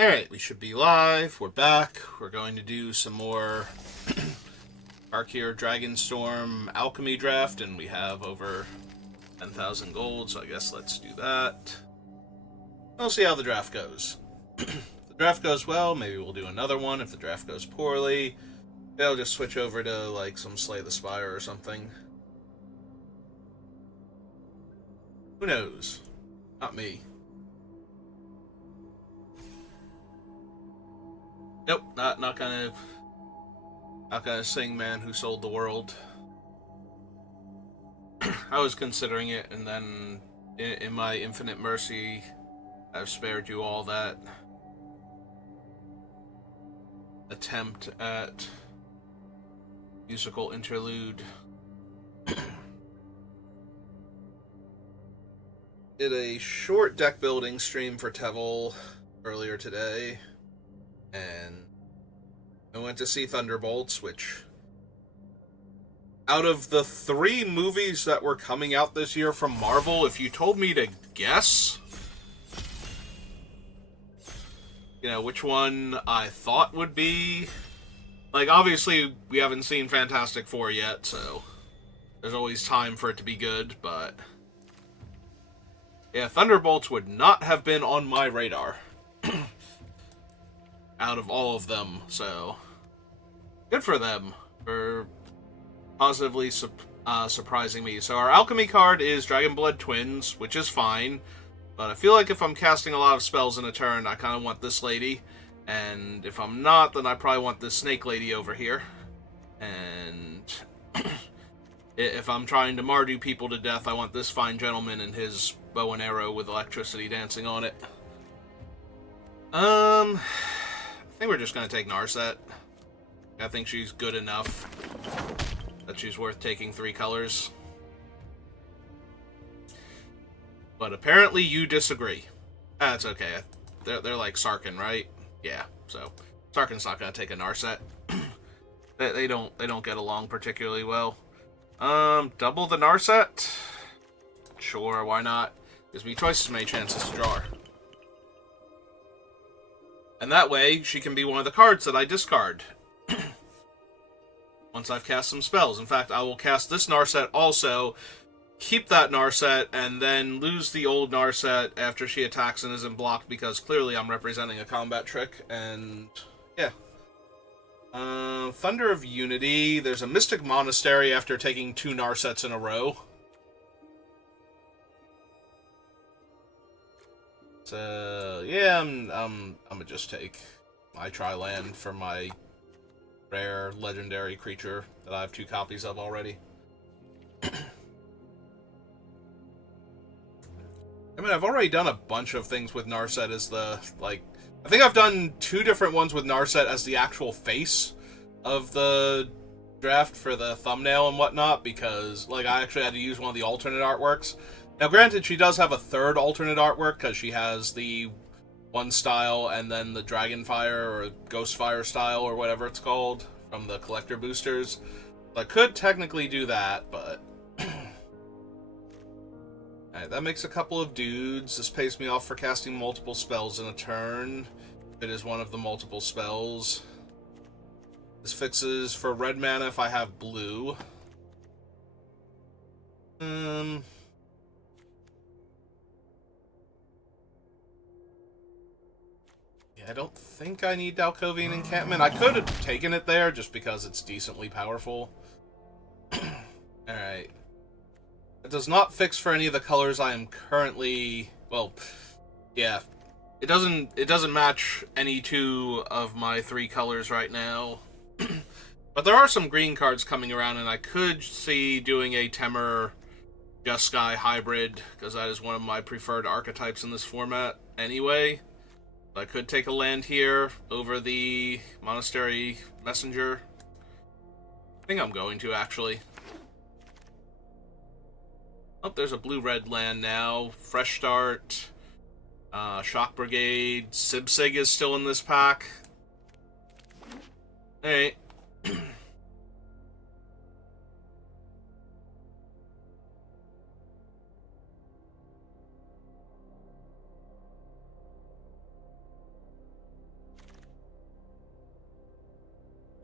Alright, we should be live. We're back. We're going to do some more Tarkir Dragonstorm Alchemy draft, and we have over 10,000 gold, so I guess let's do that. We'll see how the draft goes. If the draft goes well, maybe we'll do another one. If the draft goes poorly, I'll just switch over to, like, some Slay the Spire or something. Who knows? Not me. Nope, not gonna sing Man Who Sold the World. I was considering it, and then in my infinite mercy, I've spared you all that attempt at musical interlude. Did a short deck building stream for Tevel earlier today, and I went to see Thunderbolts, which, out of the 3 movies that were coming out this year from Marvel, if you told me to guess, which one I thought would be, like, obviously we haven't seen Fantastic Four yet, so there's always time for it to be good, but yeah, Thunderbolts would not have been on my radar out of all of them, so good for them for positively surprising me. So our Alchemy card is Dragonblood Twins, which is fine, but I feel like if I'm casting a lot of spells in a turn, I kind of want this lady, and if I'm not, then I probably want this snake lady over here, and if I'm trying to Mardu people to death, I want this fine gentleman and his bow and arrow with electricity dancing on it. I think we're just going to take Narset. I think she's good enough that she's worth taking 3 colors. But apparently you disagree. That's okay. They're like Sarkin, right? Yeah, so Sarkin's not going to take a Narset. they don't get along particularly well. Double the Narset? Sure, why not? Gives me twice as many chances to draw her. And that way, she can be one of the cards that I discard once I've cast some spells. In fact, I will cast this Narset also, keep that Narset, and then lose the old Narset after she attacks and isn't blocked, because clearly I'm representing a combat trick, and yeah. Thunder of Unity. There's a Mystic Monastery after taking 2 Narsets in a row. So yeah, I'm gonna just take my Tri-Land for my rare legendary creature that I have 2 copies of already. I mean, I've already done a bunch of things with Narset as the, like, I think I've done 2 different ones with Narset as the actual face of the draft for the thumbnail and whatnot, because, like, I actually had to use one of the alternate artworks. Now, granted, she does have a 3rd alternate artwork, because she has the 1 style and then the Dragonfire or Ghostfire style or whatever it's called from the collector boosters. I could technically do that, but alright, that makes a couple of dudes. This pays me off for casting multiple spells in a turn. It is one of the multiple spells. This fixes for red mana if I have blue. Yeah, I don't think I need Dalkovian Encampment. I could have taken it there just because it's decently powerful. Alright. It does not fix for any of the colors I am currently... Well, yeah. It doesn't match any 2 of my 3 colors right now. But there are some green cards coming around, and I could see doing a Temur Jeskai hybrid, because that is one of my preferred archetypes in this format anyway. I could take a land here over the Monastery Messenger. I think I'm going to, actually. Oh, there's a blue-red land now. Fresh Start. Shock Brigade. Sibsig is still in this pack. Alright.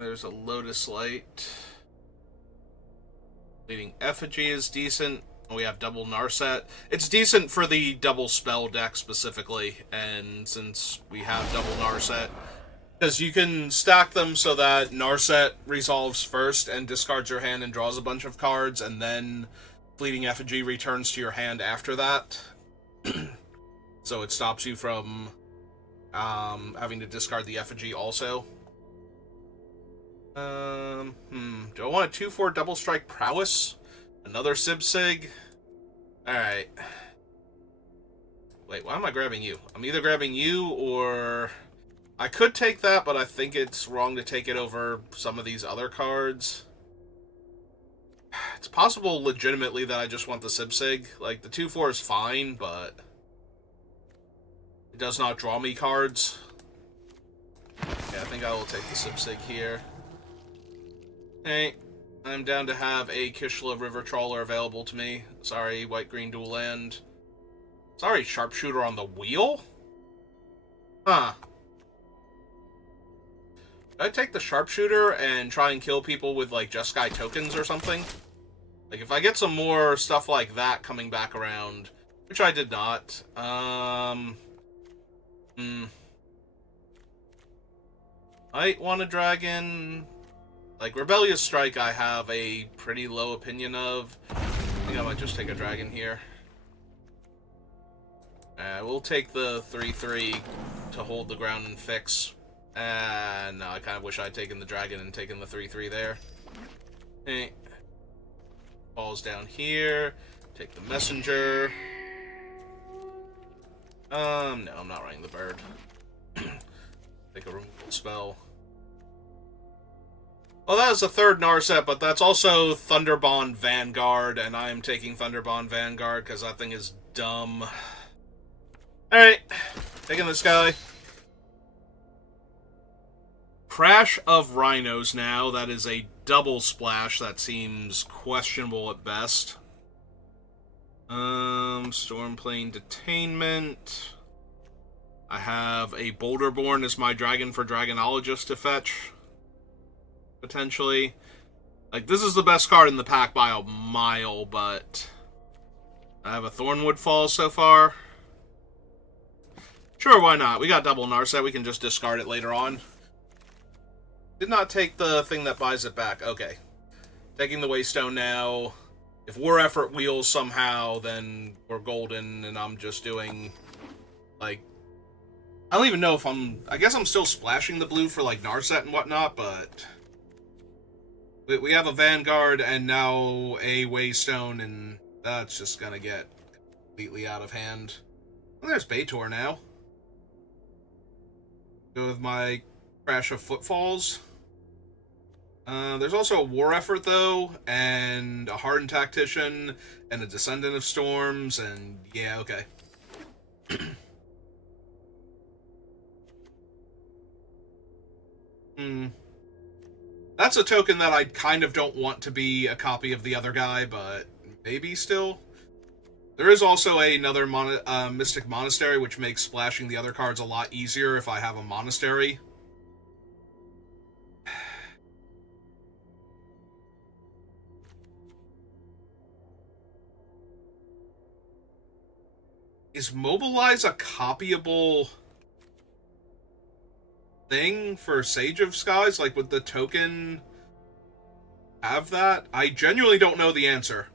There's a Lotus Light. Leading Effigy is decent. We have double Narset. It's decent for the double spell deck specifically, and since we have double Narset, because you can stack them so that Narset resolves first and discards your hand and draws a bunch of cards, and then Fleeting Effigy returns to your hand after that. So it stops you from having to discard the Effigy also. Do I want a 2/4 Double Strike Prowess? Another Sib-Sig? Alright. Wait, why am I grabbing you? I'm either grabbing you or... I could take that, but I think it's wrong to take it over some of these other cards. It's possible legitimately that I just want the Sib-Sig. Like, the 2/4 is fine, but... it does not draw me cards. Yeah, I think I will take the Sib-Sig here. Hey, I'm down to have a Kishla River Trawler available to me. Sorry, white-green dual land. Sorry, Sharpshooter on the wheel? Huh. Should I take the Sharpshooter and try and kill people with, like, Jeskai tokens or something? Like, if I get some more stuff like that coming back around, which I did not, might want a dragon. Like, Rebellious Strike I have a pretty low opinion of. I think I might just take a dragon here. We'll take the 3/3 to hold the ground and fix. No, I kind of wish I'd taken the dragon and taken the 3/3 there. Hey. Falls down here. Take the messenger. No, I'm not running the bird. Take a removal spell. Well, that is the third Narset, but that's also Thunderbond Vanguard, and I am taking Thunderbond Vanguard because that thing is dumb. Alright, taking this guy. Crash of Rhinos now. That is a double splash. That seems questionable at best. Stormplane Detainment. I have a Boulderborn as my dragon for Dragonologist to fetch. Potentially. Like, this is the best card in the pack by a mile, but I have a Thornwood Fall so far. Sure, why not? We got double Narset. We can just discard it later on. Did not take the thing that buys it back. Okay. Taking the Waystone now. If War Effort wheels somehow, then we're golden, and I'm just doing, like... I don't even know if I'm... I guess I'm still splashing the blue for, like, Narset and whatnot, but... We have a Vanguard and now a Waystone, and that's just gonna get completely out of hand. Well, there's Baitor now. Go with my Crash of Footfalls. There's also a War Effort, though, and a Hardened Tactician, and a Descendant of Storms, and yeah, okay. That's a token that I kind of don't want to be a copy of the other guy, but maybe still. There is also another Mystic Monastery, which makes splashing the other cards a lot easier if I have a Monastery. Is Mobilize a copyable thing for Sage of Skies? Like, would the token have that? I genuinely don't know the answer.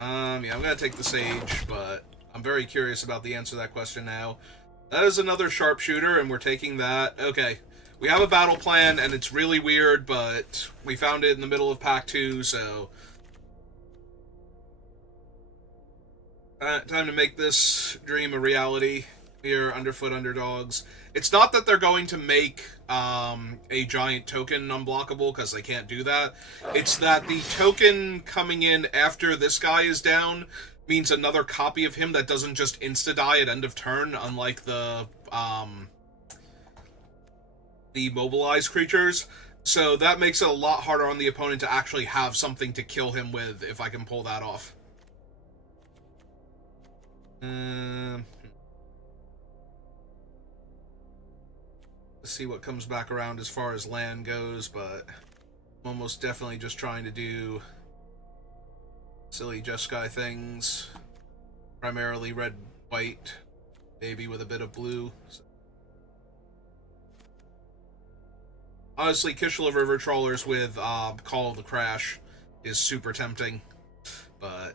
Yeah, I'm gonna take the Sage, but I'm very curious about the answer to that question now. That is another Sharpshooter, and we're taking that. Okay, we have a battle plan, and it's really weird, but we found it in the middle of Pack 2, so... time to make this dream a reality. We are Underfoot Underdogs. It's not that they're going to make a giant token unblockable, because they can't do that. It's that the token coming in after this guy is down means another copy of him that doesn't just insta-die at end of turn, unlike the mobilized creatures. So that makes it a lot harder on the opponent to actually have something to kill him with, if I can pull that off. Let's see what comes back around as far as land goes, but I'm almost definitely just trying to do silly Jeskai things. Primarily red, white, maybe with a bit of blue. So. Honestly, Kishla River Trawlers with Call of the Crash is super tempting, but I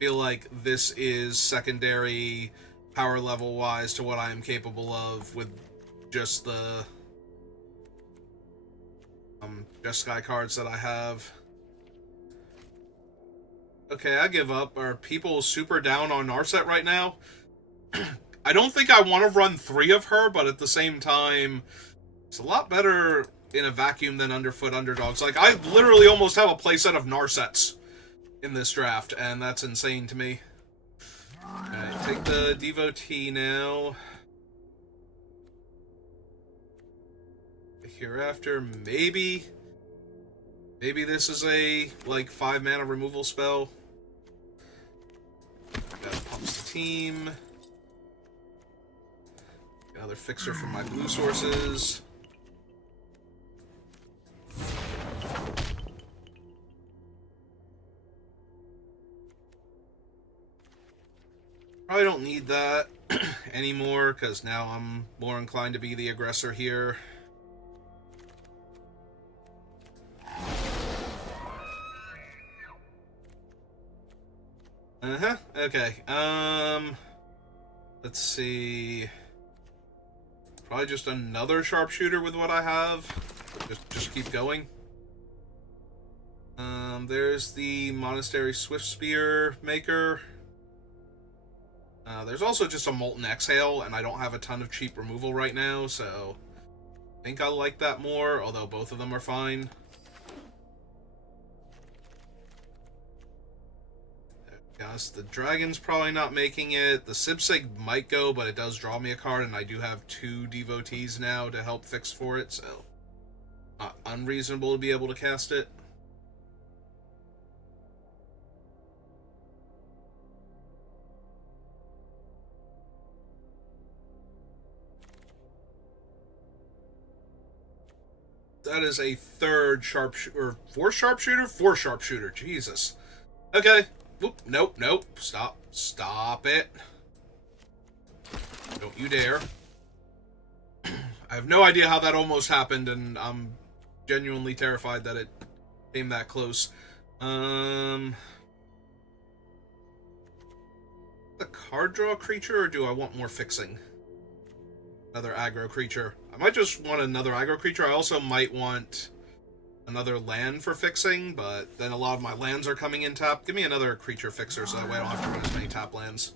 feel like this is secondary power level wise to what I am capable of with just the Jeskai cards that I have. Okay, I give up. Are people super down on Narset right now? I don't think I want to run 3 of her, but at the same time, it's a lot better in a vacuum than Underfoot Underdogs. Like, I literally almost have a playset of Narsets in this draft, and that's insane to me. Alright, take the Devotee now. Hereafter, maybe this is a, like, 5 mana removal spell. That pumps the team. Another fixer from my blue sources. Probably don't need that anymore, because now I'm more inclined to be the aggressor here. Okay. Let's see. Probably just another sharpshooter with what I have. Just keep going. There's the Monastery Swift Spear Maker. There's also just a Molten Exhale, and I don't have a ton of cheap removal right now, so I think I like that more, although both of them are fine. Yes, the Dragon's probably not making it. The Sibsig might go, but it does draw me a card, and I do have 2 Devotees now to help fix for it, so not unreasonable to be able to cast it. That is a 3rd sharpshooter, or 4th sharpshooter? 4 sharpshooter, Jesus. Okay. Oop, nope. Stop it. Don't you dare. I have no idea how that almost happened, and I'm genuinely terrified that it came that close. A card draw creature, or do I want more fixing? Another aggro creature. I might just want another aggro creature. I also might want another land for fixing, but then a lot of my lands are coming in tap. Give me another creature fixer so that way I don't have to run as many tap lands.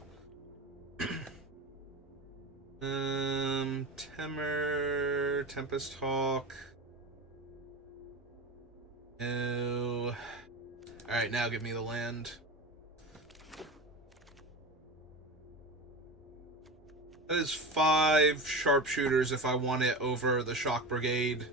Temur, Tempest Hawk. No. Alright, now give me the land. That is 5 sharpshooters if I want it over the Shock Brigade.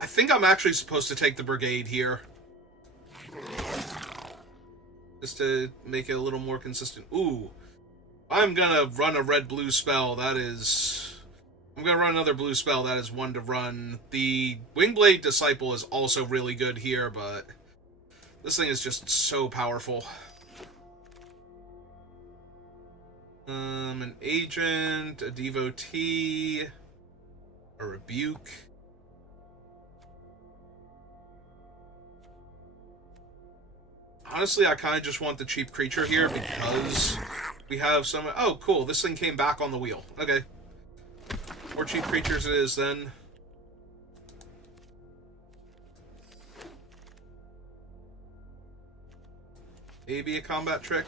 I think I'm actually supposed to take the Brigade here. Just to make it a little more consistent. Ooh. I'm gonna run a red-blue spell. That is... I'm gonna run another blue spell. That is one to run. The Wingblade Disciple is also really good here, but... this thing is just so powerful. An agent, a devotee, a rebuke. Honestly, I kind of just want the cheap creature here because we have some... oh, cool. This thing came back on the wheel. Okay. More cheap creatures it is, then. Maybe a combat trick.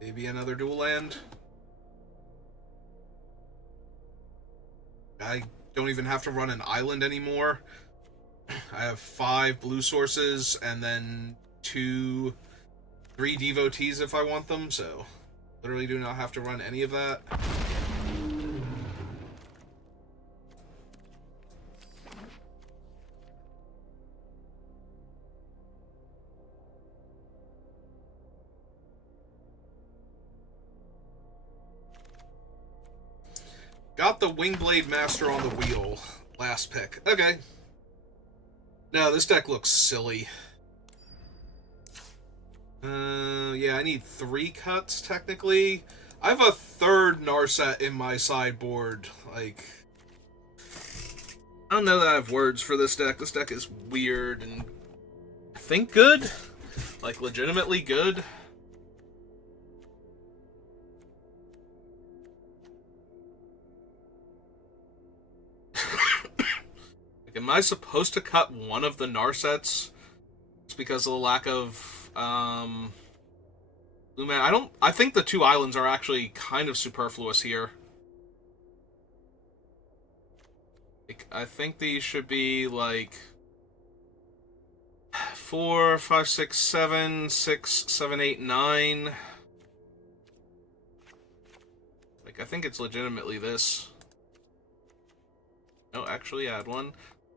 Maybe another dual land. I don't even have to run an island anymore. I have 5 blue sources and then 3 devotees if I want them, so literally do not have to run any of that. Got the Wingblade Master on the wheel. Last pick. Okay. No, this deck looks silly. Yeah, I need 3 cuts, technically. I have a 3rd Narset in my sideboard. Like, I don't know that I have words for this deck. This deck is weird and I think good. Like, legitimately good. Like, am I supposed to cut one of the Narsets just because of the lack of Blue Man? I think the 2 islands are actually kind of superfluous here. Like, I think these should be like 4, 5, 6, 7, 6, 7, 8, 9. Like, I think it's legitimately this. No, actually add 1.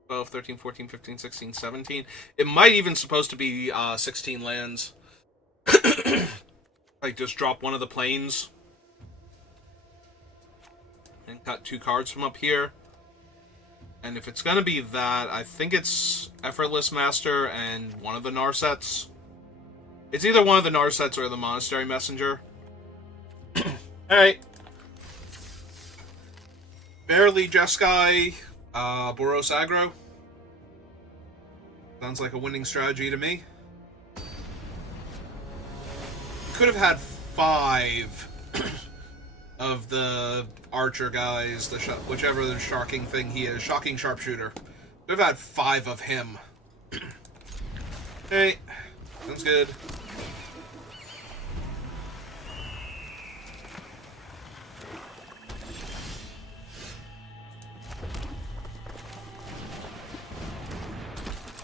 12, 13, 14, 15, 16, 17. It might even supposed to be 16 lands. Like, just drop one of the planes. And cut 2 cards from up here. And if it's gonna be that, I think it's Effortless Master and one of the Narsets. It's either one of the Narsets or the Monastery Messenger. Alright. Barely Jeskai, Boros aggro. Sounds like a winning strategy to me. Could have had 5 of the archer guys, whichever the sharking thing he is, shocking sharpshooter. Could have had 5 of him. Hey, sounds good.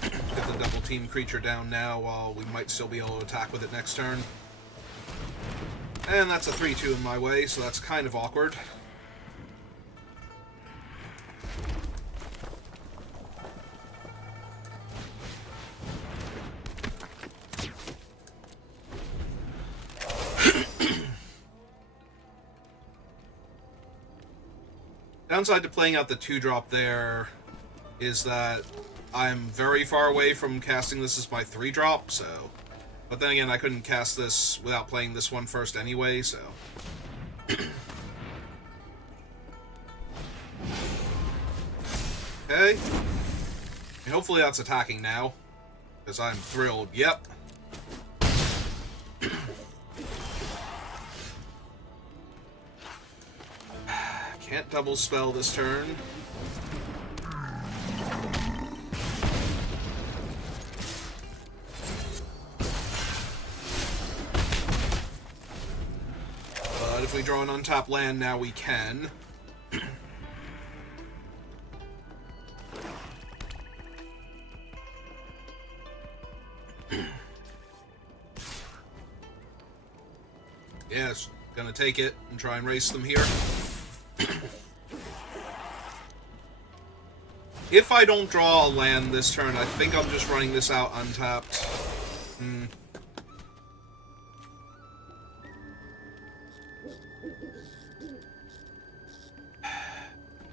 Get the double team creature down now while we might still be able to attack with it next turn. And that's a 3-2 in my way, so that's kind of awkward. Downside to playing out the 2-drop there is that I'm very far away from casting this as my 3-drop, so... But then again, I couldn't cast this without playing this one first anyway, so... Okay. And hopefully that's attacking now, because I'm thrilled. Yep. Can't double spell this turn. But if we draw an untapped land now, we can. Yes, gonna take it and try and race them here. If I don't draw a land this turn, I think I'm just running this out untapped.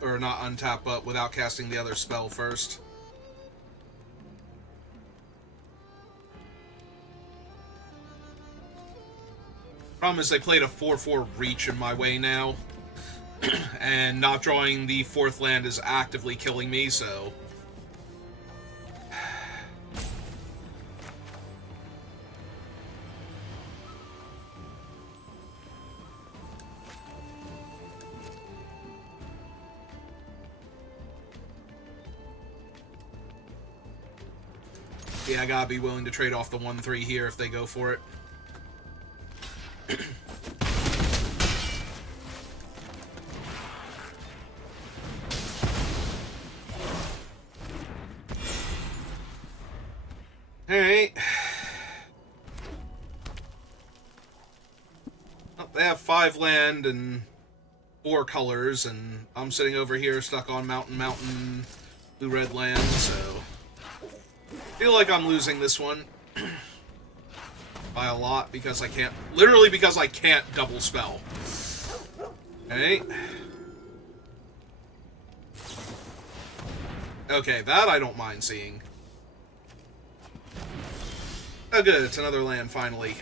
Or not untapped, but without casting the other spell first. Problem is they played a 4/4 reach in my way now. And not drawing the 4th land is actively killing me, so... Yeah, I gotta be willing to trade off the 1/3 here if they go for it. Alright. Oh, they have 5 land and 4 colors, and I'm sitting over here stuck on mountain, blue-red land, so... I feel like I'm losing this one. By a lot, because I can't... Literally because I can't double spell. Okay. Okay, that I don't mind seeing. Oh good, it's another land, finally.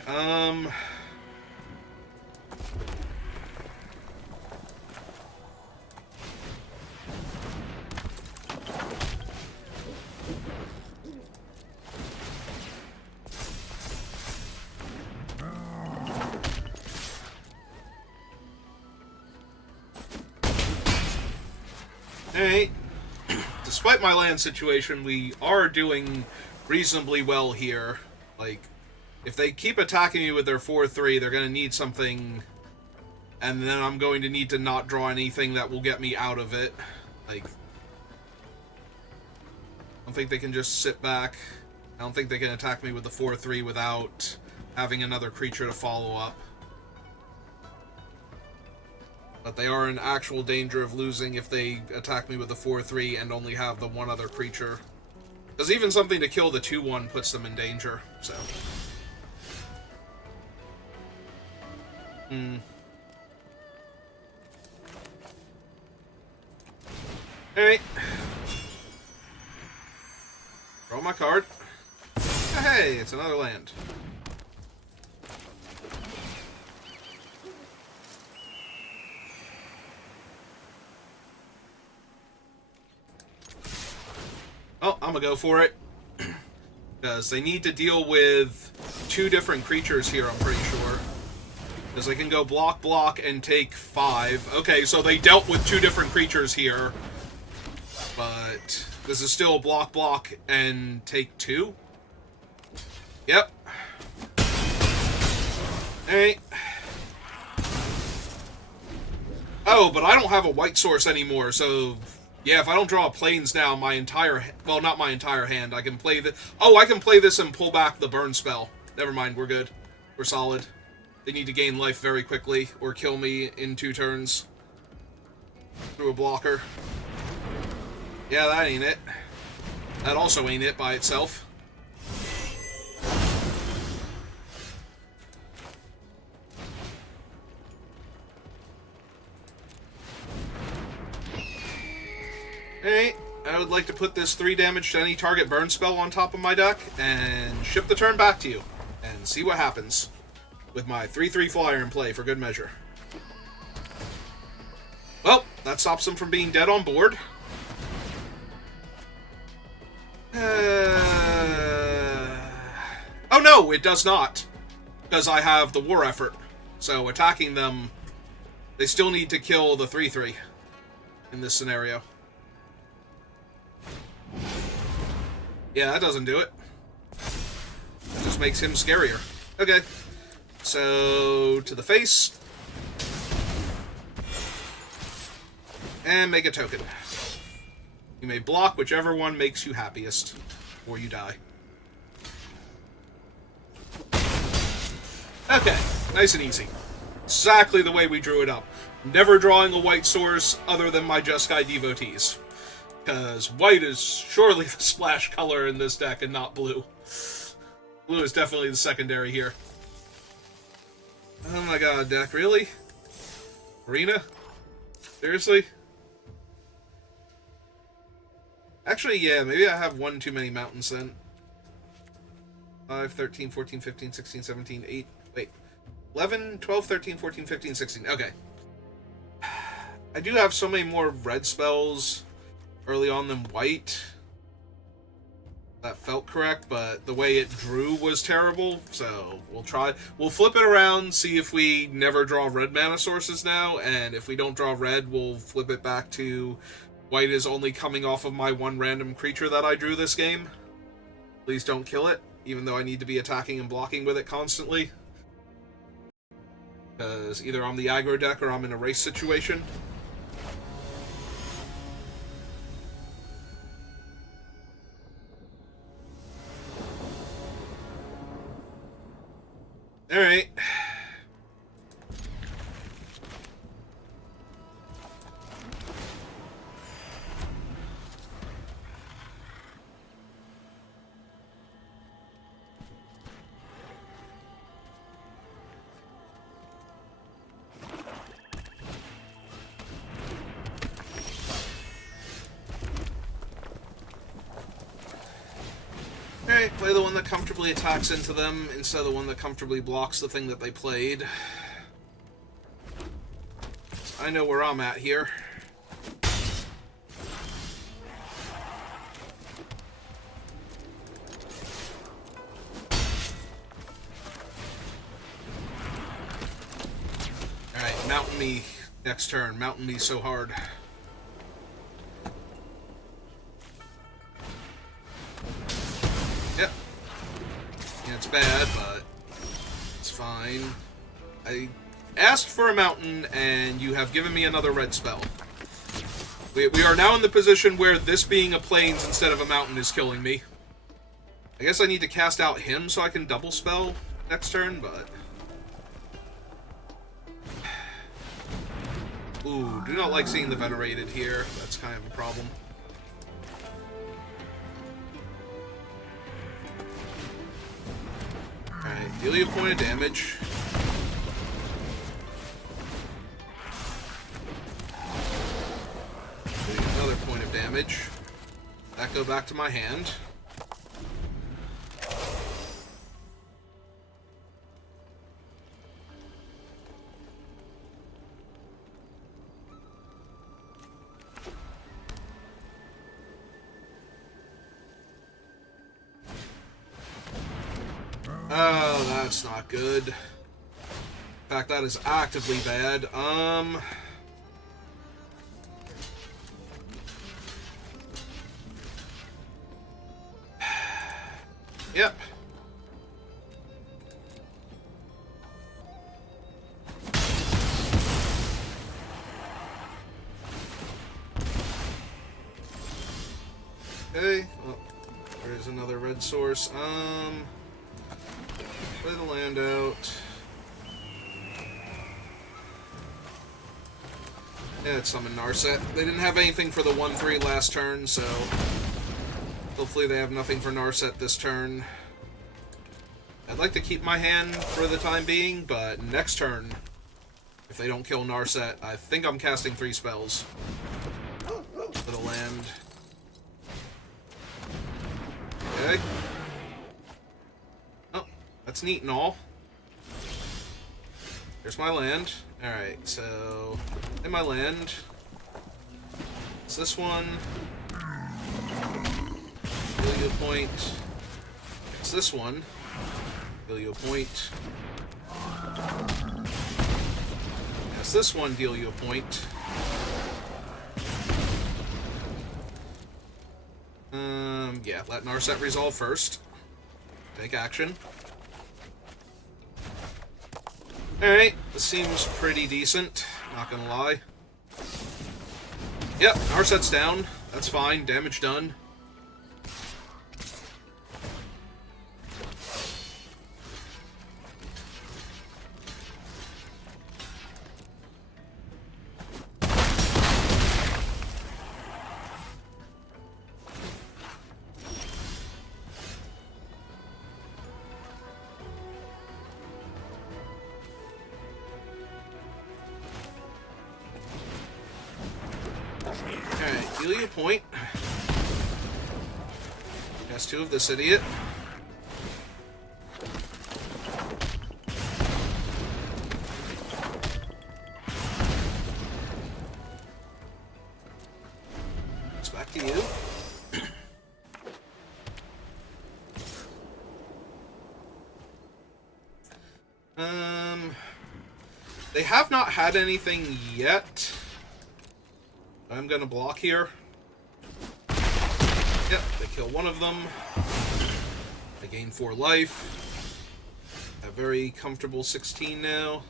Alright. Despite my land situation, we are doing reasonably well here. Like, if they keep attacking me with their 4-3, they're going to need something, and then I'm going to need to not draw anything that will get me out of it. Like, I don't think they can just sit back. I don't think they can attack me with the 4-3 without having another creature to follow up. But they are in actual danger of losing if they attack me with the 4-3 and only have the one other creature. Because even something to kill the 2-1 puts them in danger, so... Alright. Draw my card. Hey, it's another land. Oh, I'm gonna go for it. Because they need to deal with 2 different creatures here, I'm pretty sure. Because they can go block, block, and take 5. Okay, so they dealt with 2 different creatures here. But this is still block, block, and take 2? Yep. Alright. Oh, but I don't have a white source anymore, so... Yeah, if I don't draw planes now, my entire... Well, not my entire hand. I can play the... Oh, I can play this and pull back the burn spell. Never mind, we're good. We're solid. They need to gain life very quickly, or kill me in 2 turns. Through a blocker. Yeah, that ain't it. That also ain't it by itself. Alright, I would like to put this 3 damage to any target burn spell on top of my deck, and ship the turn back to you, and see what happens. With my 3/3 flyer in play for good measure. Well, that stops them from being dead on board. Oh no, it does not. Because I have the war effort. So attacking them, they still need to kill the 3/3 in this scenario. Yeah, that doesn't do it. It just makes him scarier. Okay. So, to the face. And make a token. You may block whichever one makes you happiest, or you die. Okay, nice and easy. Exactly the way we drew it up. Never drawing a white source other than my Jeskai devotees. Because white is surely the splash color in this deck and not blue. Blue is definitely the secondary here. Oh my god, deck, really? Arena? Seriously? Actually, yeah, maybe I have one too many mountains then. 5, 13, 14, 15, 16, 17, 8, wait. 11, 12, 13, 14, 15, 16, okay. I do have so many more red spells early on than white. That felt correct, but the way it drew was terrible, so we'll try. We'll flip it around, see if we never draw red mana sources now, and if we don't draw red, we'll flip it back to white is only coming off of my 1 random creature that I drew this game. Please don't kill it, even though I need to be attacking and blocking with it constantly. Because either I'm the aggro deck or I'm in a race situation. Alright. Alright, play the one that comfortably attacks into them instead of the one that comfortably blocks the thing that they played. I know where I'm at here. Alright, mountain me next turn. Mountain me so hard. Yep. Yeah, it's bad, but it's fine. I asked for a mountain, and you have given me another red spell. We are now in the position where this being a plains instead of a mountain is killing me. I guess I need to cast out him so I can double spell next turn, but... Ooh, do not like seeing the Venerated here. That's kind of a problem. Alright, deal you a point of damage. Doing another point of damage. That go back to my hand. Oh, that's not good. In fact, that is actively bad. Yep. Okay. Oh, there's another red source. Play the land out. Yeah, it's summon Narset. They didn't have anything for the 1-3 last turn, so hopefully they have nothing for Narset this turn. I'd like to keep my hand for the time being, but next turn, if they don't kill Narset, I think I'm casting 3 spells for the land. Okay. Oh, that's neat and all. Here's my land. Alright, so in my land, it's this one. Deal you a point. It's this one. Deal you a point. It's this one. Deal you a point. Yeah, let Narset resolve first. Take action. Alright, this seems pretty decent, not gonna lie. Yep, Narset's down. That's fine, damage done. Deal you a point. Cast 2 of this idiot. It's back to you. They have not had anything yet. I'm gonna block here. Yep, they kill one of them. I gain 4 life. A very comfortable 16 now.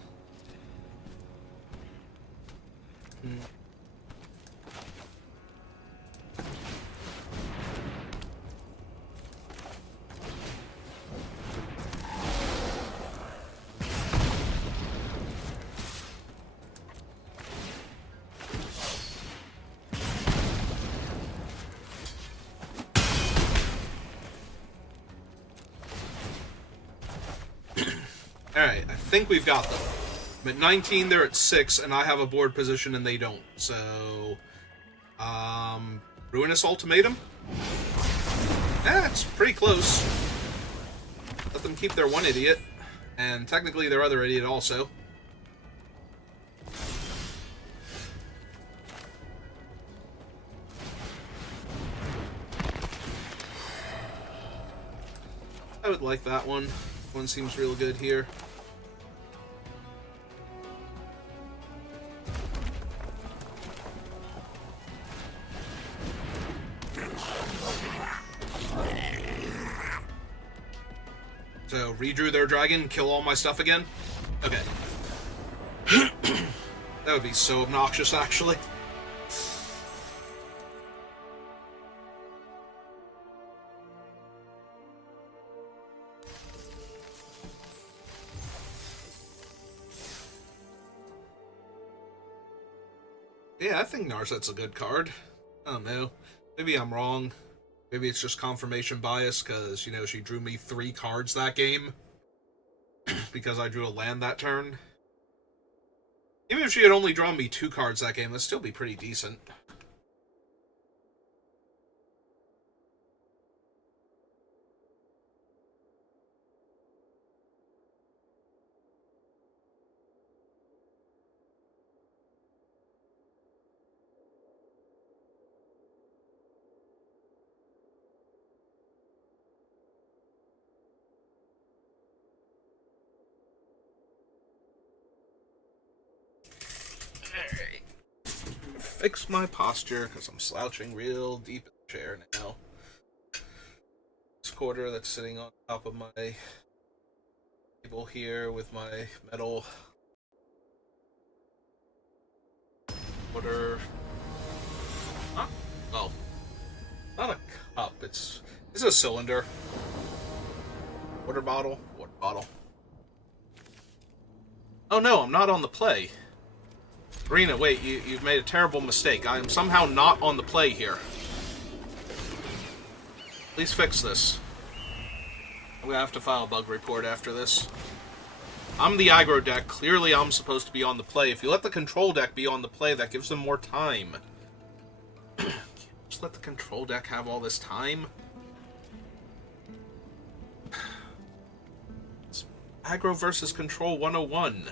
Alright, I think we've got them. I'm at 19, they're at 6, and I have a board position and they don't. So, Ruinous Ultimatum? It's pretty close. them keep their one idiot, and technically their other idiot also. I would like that one. One seems real good here. So, redrew their dragon, kill all my stuff again? Okay. That would be so obnoxious, actually. Yeah, I think Narset's a good card. I don't know. Maybe I'm wrong. Maybe it's just confirmation bias, because, you know, she drew me 3 cards that game. Because I drew a land that turn. Even if she had only drawn me 2 cards that game, that'd still be pretty decent. Alright. Fix my posture, because I'm slouching real deep in the chair now. This quarter that's sitting on top of my table here with my metal quarter. Huh? Oh. Not a cup, it's a cylinder. Water bottle? Water bottle. Oh no, I'm not on the play. Rena, wait, you've made a terrible mistake. I am somehow not on the play here. Please fix this. I'm gonna have to file a bug report after this. I'm the aggro deck. Clearly I'm supposed to be on the play. If you let the control deck be on the play, that gives them more time. Just let the control deck have all this time. It's aggro versus control 101.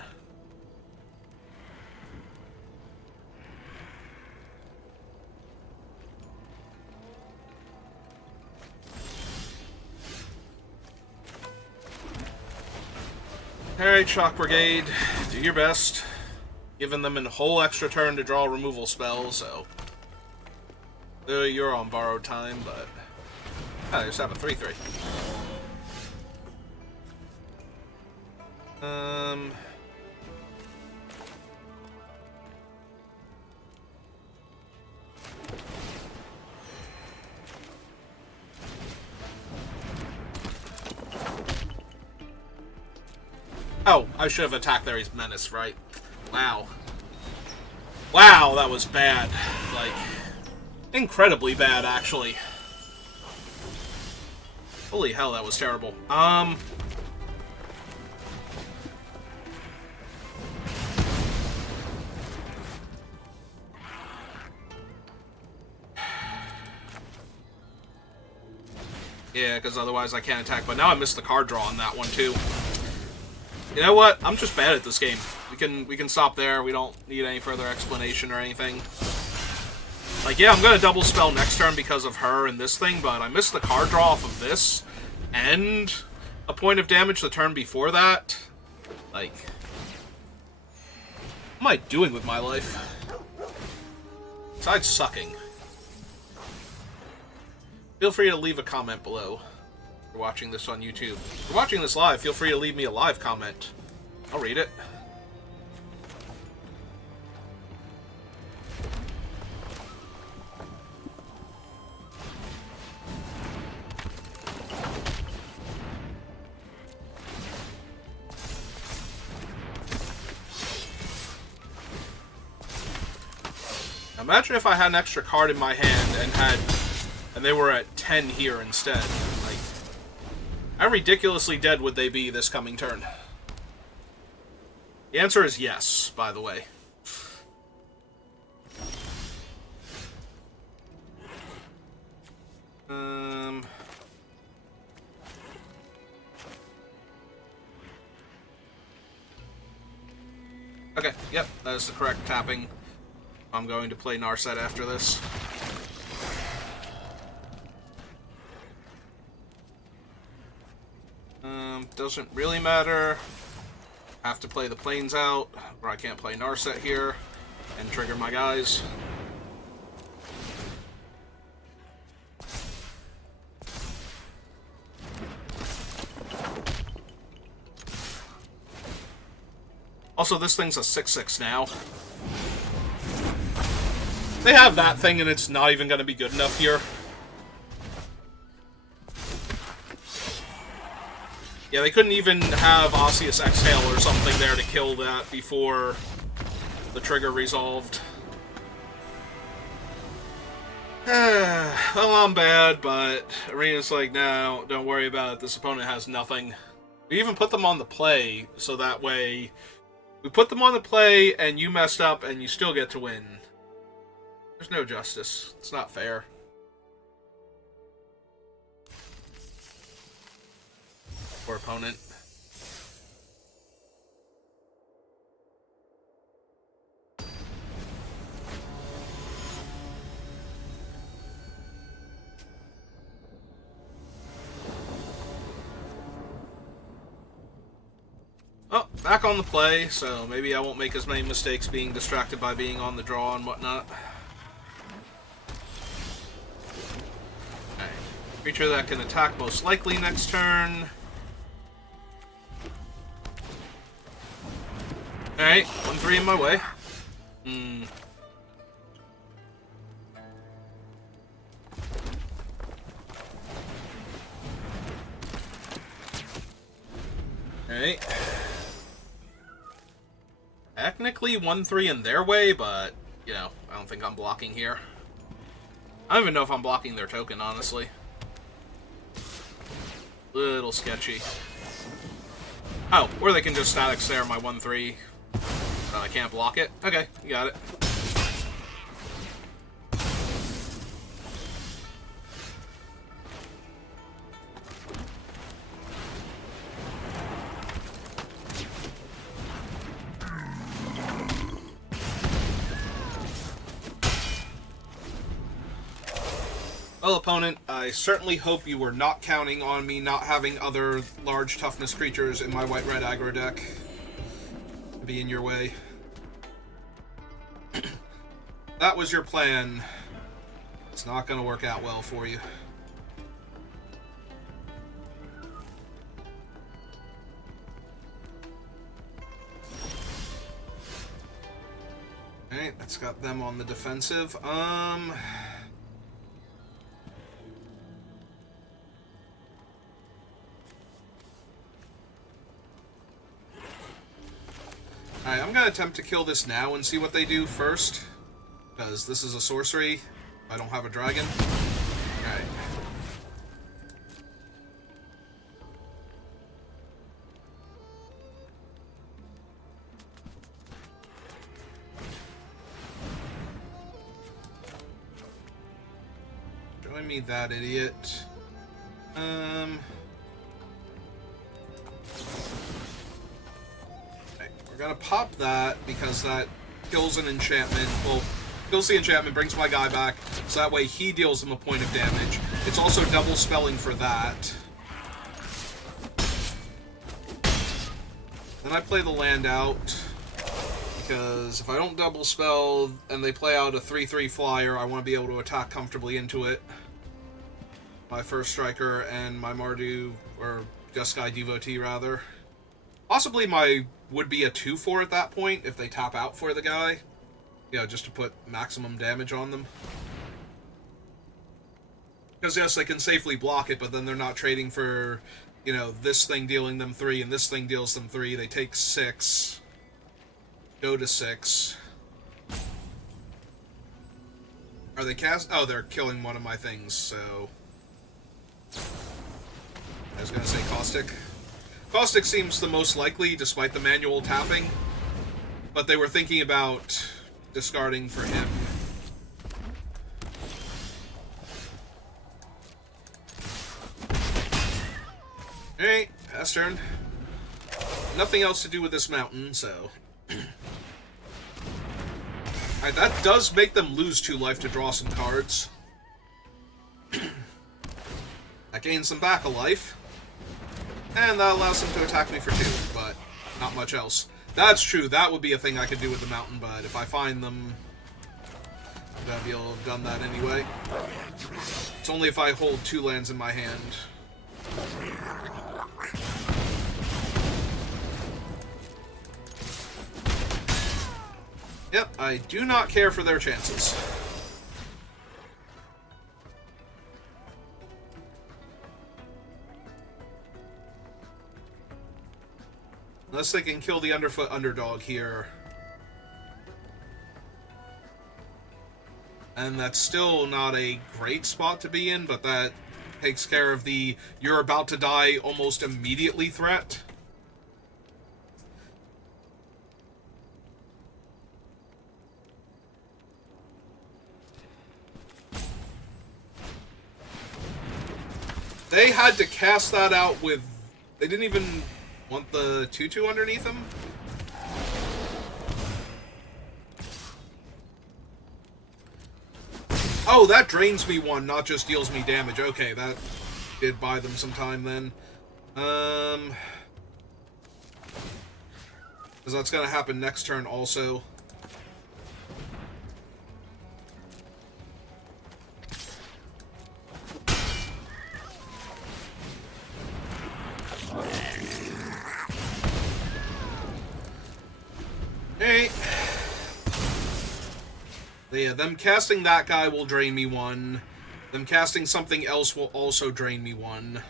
Alright, Shock Brigade, do your best. Giving them a whole extra turn to draw a removal spell, so... you're on borrowed time, but... I just have a 3-3. Oh, I should have attacked Ares Menace, right? Wow. Wow, that was bad. Like, incredibly bad, actually. Holy hell, that was terrible. Yeah, because otherwise I can't attack. But now I missed the card draw on that one, too. You know what? I'm just bad at this game. We can stop there. We don't need any further explanation or anything. Like, yeah, I'm gonna double spell next turn because of her and this thing, but I missed the card draw off of this and a point of damage the turn before that. Like, what am I doing with my life? Besides sucking. Feel free to leave a comment below. If you're watching this on YouTube. If you're watching this live, feel free to leave me a live comment. I'll read it. Imagine if I had an extra card in my hand and they were at 10 here instead. Like, how ridiculously dead would they be this coming turn? The answer is yes, by the way. Okay, yep, that is the correct tapping. I'm going to play Narset after this. Doesn't really matter. Have to play the planes out, or I can't play Narset here and trigger my guys. Also, this thing's a 6/6 now. They have that thing, and it's not even going to be good enough here. Yeah, they couldn't even have Osseous Exhale or something there to kill that before the trigger resolved. Well, I'm bad, but Arena's like, no, don't worry about it. This opponent has nothing. We even put them on the play, so that way we put them on the play, and you messed up, and you still get to win. There's no justice. It's not fair. Poor opponent. Oh, back on the play, so maybe I won't make as many mistakes being distracted by being on the draw and whatnot. Alright. Creature that can attack most likely next turn. Alright, 1/3 in my way. Alright. Technically 1/3 in their way, but, you know, I don't think I'm blocking here. I don't even know if I'm blocking their token, honestly. Little sketchy. Oh, or they can just static stare my 1/3. I can't block it? Okay, you got it. Well, opponent, I certainly hope you were not counting on me not having other large toughness creatures in my white-red aggro deck to be in your way. That was your plan. It's not going to work out well for you. Alright, that's got them on the defensive. Alright, I'm going to attempt to kill this now and see what they do first. Because this is a sorcery. I don't have a dragon. Alright. Join me, that idiot. We're gonna pop that because that kills an enchantment. Well, kills the enchantment, brings my guy back, so that way he deals them a point of damage. It's also double spelling for that. Then I play the land out, because if I don't double spell and they play out a 3/3 flyer, I want to be able to attack comfortably into it. My first striker and my Mardu, or Jeskai devotee rather. Possibly my would be a 2/4 at that point if they tap out for the guy. Yeah, just to put maximum damage on them. Because yes, they can safely block it, but then they're not trading for, you know, this thing dealing them 3 and this thing deals them 3. They take 6. Go to 6. Are they cast? Oh, they're killing one of my things, so... I was going to say Caustic. Caustic seems the most likely, despite the manual tapping. But they were thinking about discarding for him. Alright, pass turn. Nothing else to do with this mountain, so... Alright, that does make them lose 2 life to draw some cards. That gains them back a life. And that allows them to attack me for 2, but not much else. That's true, that would be a thing I could do with the mountain, but if I find them, I'm gonna be able to have done that anyway. It's only if I hold 2 lands in my hand. Yep, I do not care for their chances. Unless they can kill the underfoot underdog here. And that's still not a great spot to be in, but that takes care of the you're about to die almost immediately threat. They had to cast that out with... They didn't even want the 2/2 underneath them? Oh, that drains me 1, not just deals me damage. Okay, that did buy them some time then. Because that's going to happen next turn also. Hey. Yeah, them casting that guy will drain me 1. Them casting something else will also drain me 1.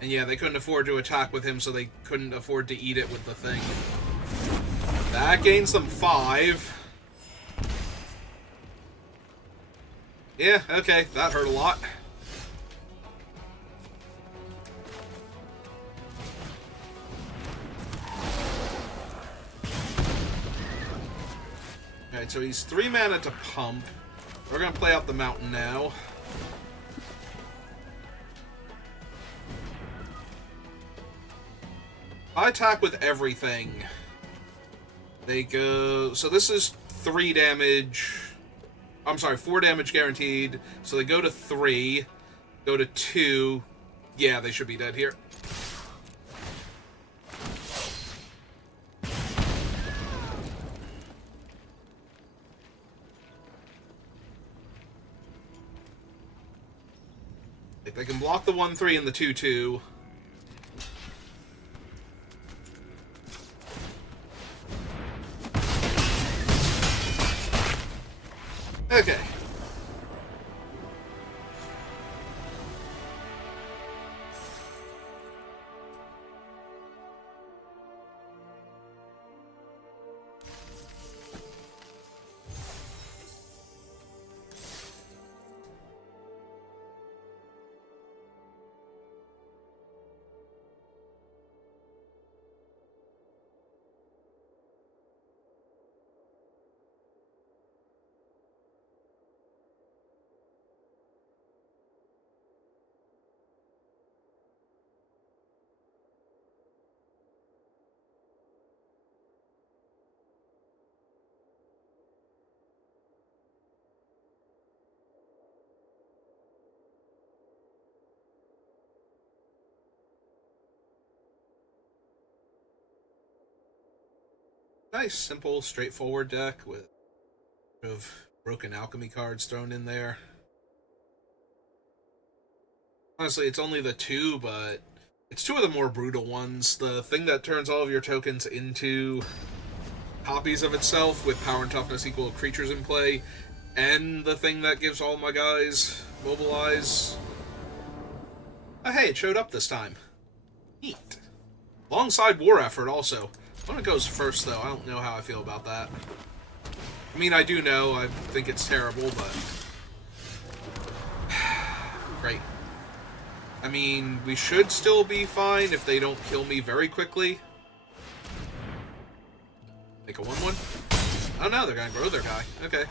And yeah, they couldn't afford to attack with him, so they couldn't afford to eat it with the thing. That gains them 5. Yeah, okay, that hurt a lot. Alright, so he's 3 mana to pump. We're gonna play out the mountain now. I attack with everything. They go... So this is 3 damage... I'm sorry, 4 damage guaranteed. So they go to 3. Go to 2. Yeah, they should be dead here. If they can block the 1/3 and the 2/2. Okay. Nice, simple, straightforward deck with of broken alchemy cards thrown in there. Honestly, it's only the 2, but it's 2 of the more brutal ones. The thing that turns all of your tokens into copies of itself with power and toughness equal to creatures in play, and the thing that gives all my guys mobilize. Oh, hey, it showed up this time. Neat. Alongside War Effort, also. When it goes first, though, I don't know how I feel about that. I mean, I do know. I think it's terrible, but... Great. I mean, we should still be fine if they don't kill me very quickly. Make a 1/1? Oh no, they're gonna grow their guy. Okay.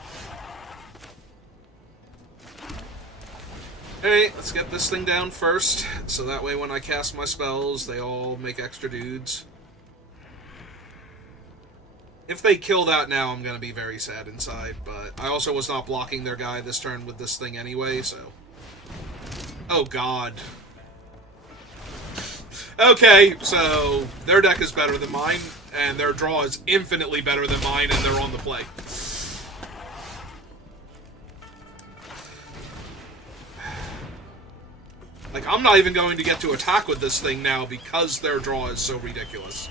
Alright, let's get this thing down first, so that way when I cast my spells, they all make extra dudes. If they kill that now, I'm going to be very sad inside, but I also was not blocking their guy this turn with this thing anyway, so... Oh, God. Okay, so their deck is better than mine, and their draw is infinitely better than mine, and they're on the play. Like, I'm not even going to get to attack with this thing now because their draw is so ridiculous.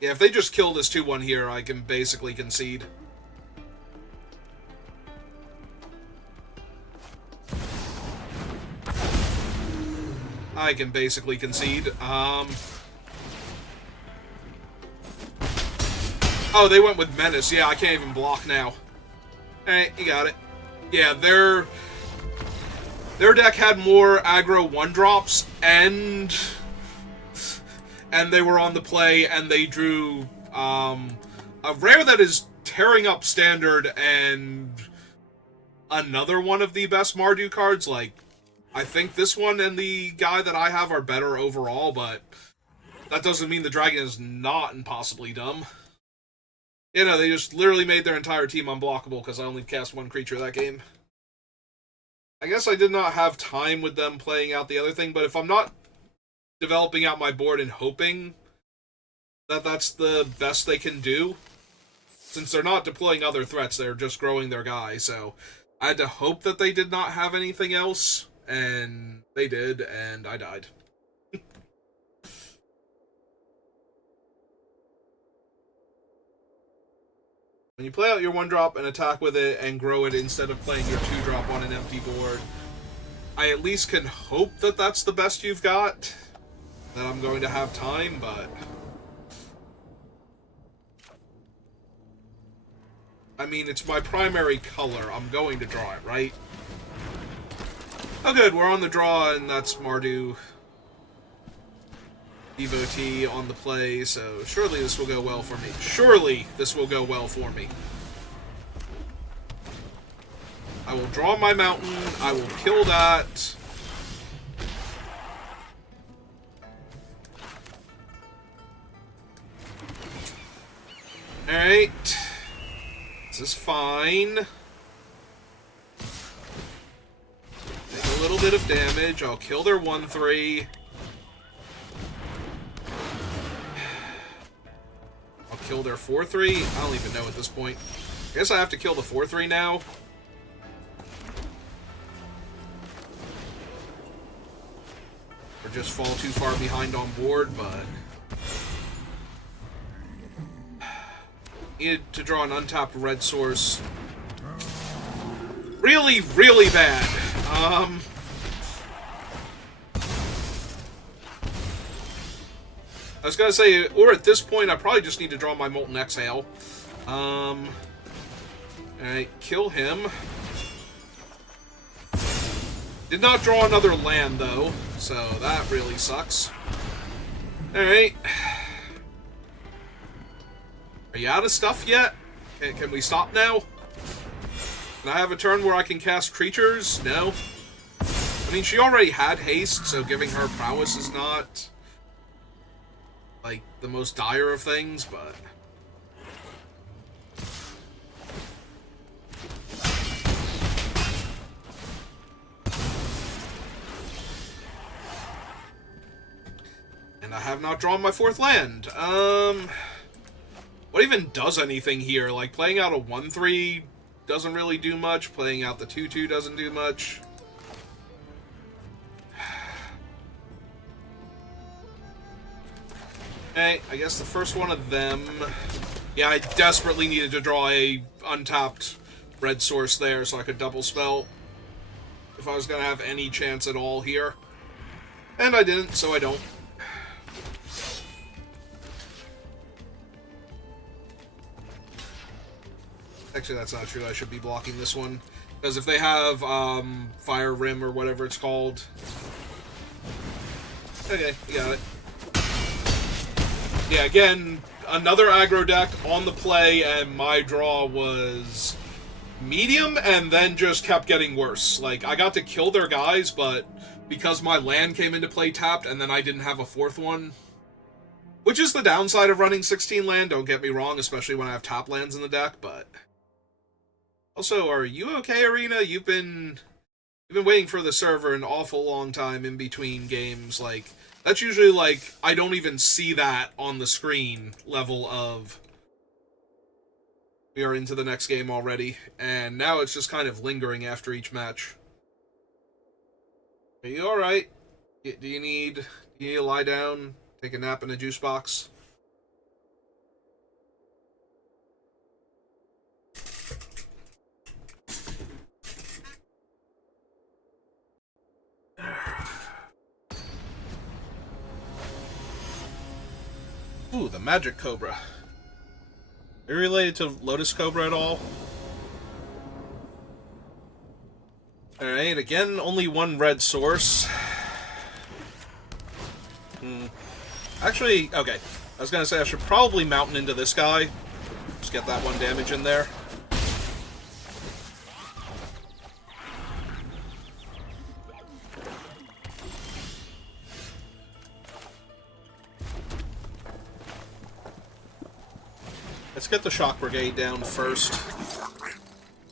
Yeah, if they just kill this 2-1 here, I can basically concede. I can basically concede. Oh, they went with Menace. Yeah, I can't even block now. Alright, you got it. Yeah, their deck had more aggro 1-drops, and they were on the play, and they drew a rare that is tearing up Standard and another one of the best Mardu cards. Like, I think this one and the guy that I have are better overall, but that doesn't mean the dragon is not impossibly dumb. You know, they just literally made their entire team unblockable because I only cast 1 creature that game. I guess I did not have time with them playing out the other thing, but if I'm not developing out my board and hoping that that's the best they can do, since they're not deploying other threats, they're just growing their guy, so I had to hope that they did not have anything else, and they did, and I died. When you play out your 1-drop and attack with it and grow it instead of playing your 2-drop on an empty board, I at least can hope that that's the best you've got, that I'm going to have time, but... I mean, it's my primary color. I'm going to draw it, right? Oh good, we're on the draw, and that's Mardu Devotee on the play, so surely this will go well for me. Surely this will go well for me. I will draw my mountain. I will kill that. Alright. This is fine. Take a little bit of damage. I'll kill their 1/3. I'll kill their 4/3. I don't even know at this point. I guess I have to kill the 4/3 now. Or just fall too far behind on board, but... Needed to draw an untapped red source. Really, really bad. I was gonna say, or at this point, I probably just need to draw my Molten Exhale. Alright, kill him. Did not draw another land, though, so that really sucks. Alright. Are you out of stuff yet? Can we stop now? Can I have a turn where I can cast creatures? No. I mean, she already had haste, so giving her prowess is not, like, the most dire of things, but... And I have not drawn my 4th land. What even does anything here? Like, playing out a 1/3 doesn't really do much. Playing out the 2/2 doesn't do much. Hey, I guess the first one of them... Yeah, I desperately needed to draw a untapped red source there so I could double spell if I was going to have any chance at all here. And I didn't, so I don't. Actually, that's not true. I should be blocking this one. Because if they have Fire Rim or whatever it's called... Okay, you got it. Yeah, again, another aggro deck on the play, and my draw was medium, and then just kept getting worse. Like, I got to kill their guys, but because my land came into play tapped and then I didn't have a fourth one. Which is the downside of running 16 land, don't get me wrong, especially when I have top lands in the deck, but... Also, are you okay, Arena? You've been waiting for the server an awful long time in between games. Like, that's usually like, I don't even see that on the screen level of... We are into the next game already, and now it's just kind of lingering after each match. Are you alright? Do you need to lie down? Take a nap in a juice box? Ooh, the Magic Cobra. Are you related to Lotus Cobra at all? Alright, again, only one red source. Actually, okay. I was gonna say I should probably mountain into this guy. Just get that one damage in there. Let's get the Shock Brigade down first.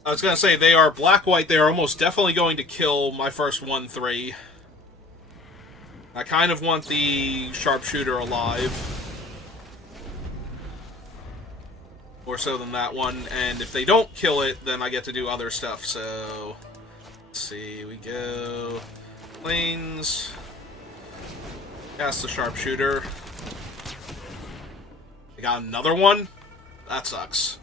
I was gonna say, they are black-white. They are almost definitely going to kill my first 1-3. I kind of want the Sharpshooter alive. More so than that one. And if they don't kill it, then I get to do other stuff. So, let's see. We go... Plains. Cast the Sharpshooter. I got another one? That sucks.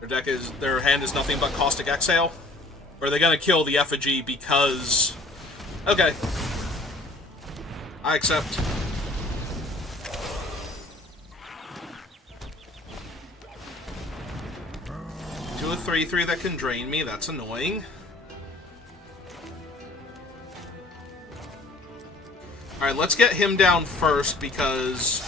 Their hand is nothing but Caustic Exhale? Or are they gonna kill the effigy because... Okay. I accept. To a 3/3 that can drain me, that's annoying. Alright, let's get him down first, because...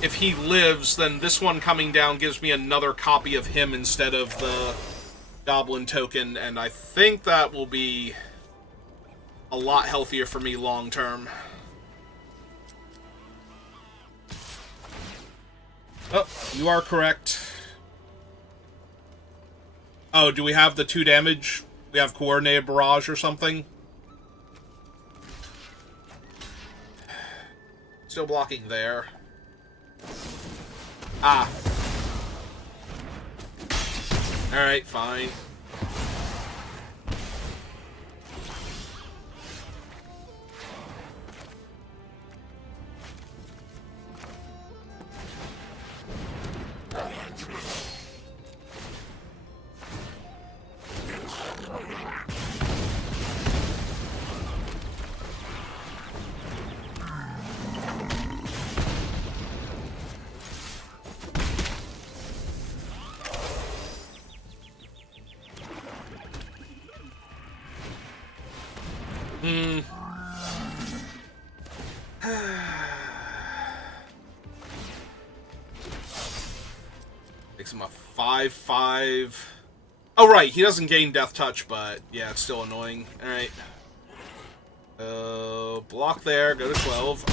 if he lives, then this one coming down gives me another copy of him instead of the Goblin token, and I think that will be a lot healthier for me long term. Oh, you are correct. Oh, do we have the 2 damage? We have Coordinated Barrage or something? Still blocking there. Ah. Alright, fine. Makes him a 5/5. Oh, right, he doesn't gain Death Touch, but yeah, it's still annoying. Alright. Block there, go to 12.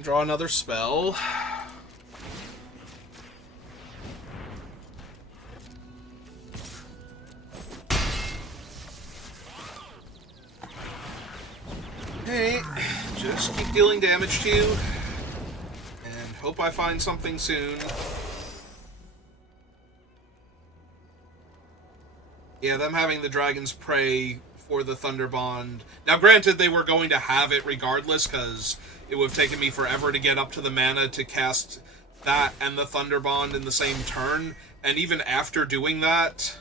Draw another spell. Hey, just keep dealing damage to you, and hope I find something soon. Yeah, them having the Dragon's Prey for the Thunder Bond. Now, granted, they were going to have it regardless, because it would have taken me forever to get up to the mana to cast that and the Thunder Bond in the same turn, and even after doing that...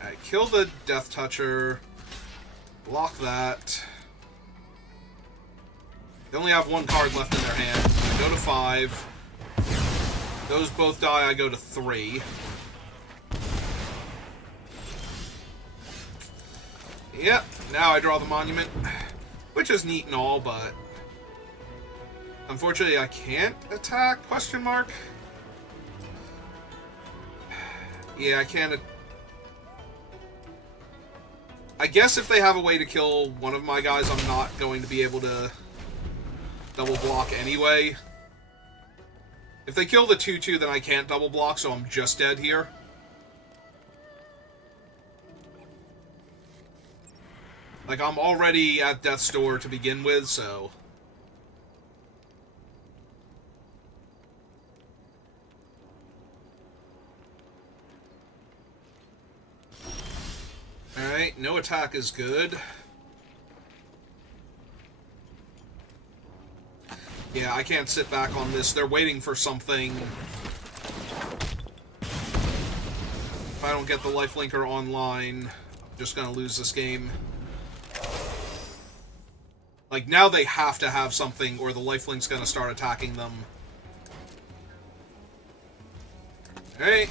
Alright, kill the Death Toucher. Block that. They only have 1 card left in their hand. I go to 5. Those both die, I go to 3. Yep, now I draw the Monument. Which is neat and all, but... Unfortunately, I can't attack, question mark? Yeah, I can't... I guess if they have a way to kill one of my guys, I'm not going to be able to double block anyway. If they kill the 2-2, then I can't double block, so I'm just dead here. Like, I'm already at death's door to begin with, so... Alright, no attack is good. Yeah, I can't sit back on this. They're waiting for something. If I don't get the lifelinker online, I'm just gonna lose this game. Like, now they have to have something, or the lifelink's gonna start attacking them. Alright.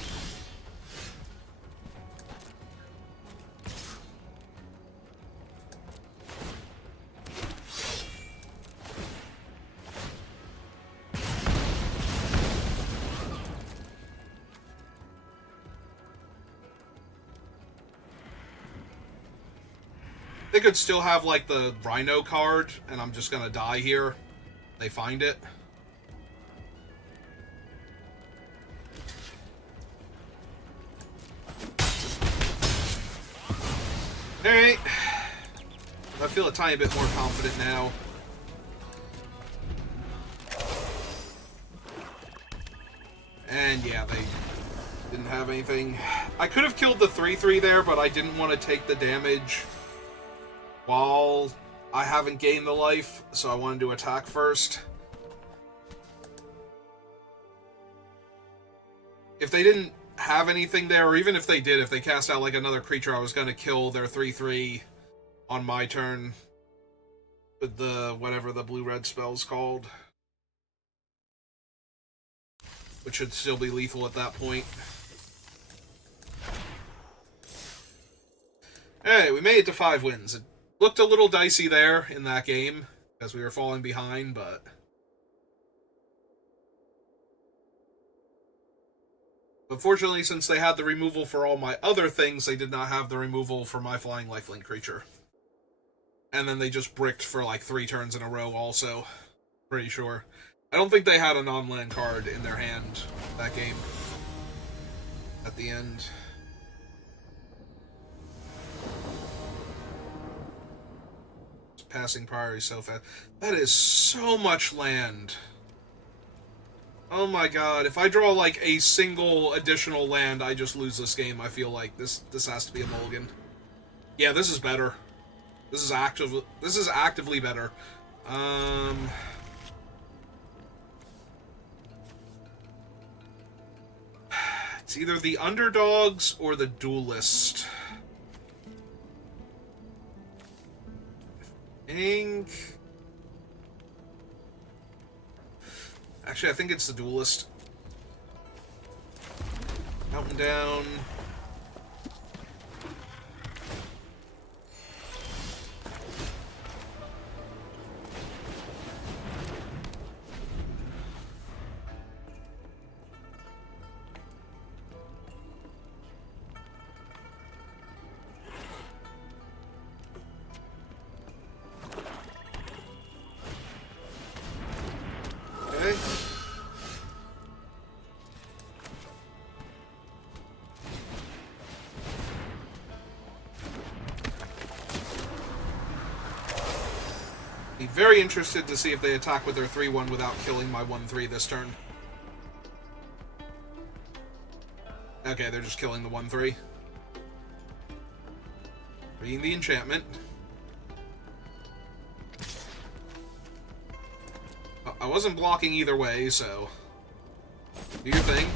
They could still have, like, the Rhino card, and I'm just gonna die here. They find it. Alright. I feel a tiny bit more confident now. And yeah, they didn't have anything. I could have killed the 3-3 there, but I didn't want to take the damage while I haven't gained the life, so I wanted to attack first. If they didn't have anything there, or even if they did, if they cast out like another creature, I was going to kill their 3-3 on my turn with the whatever the blue-red spell's called, which should still be lethal at that point. Hey, we made it to 5 wins. It looked a little dicey there in that game, as we were falling behind, but... But fortunately, since they had the removal for all my other things, they did not have the removal for my flying lifelink creature. And then they just bricked for like 3 turns in a row also. Pretty sure. I don't think they had a non-land card in their hand that game. At the end. Passing priority so fast. That is so much land. Oh my god. If I draw like a single additional land, I just lose this game. I feel like this has to be a mulligan. Yeah, this is better. This is actively better. It's either the underdogs or the duelist. Actually, I think it's the duelist. Out and down. Be very interested to see if they attack with their 3-1 without killing my 1-3 this turn. Okay, they're just killing the 1-3. Reading the enchantment. I wasn't blocking either way, so... do your thing.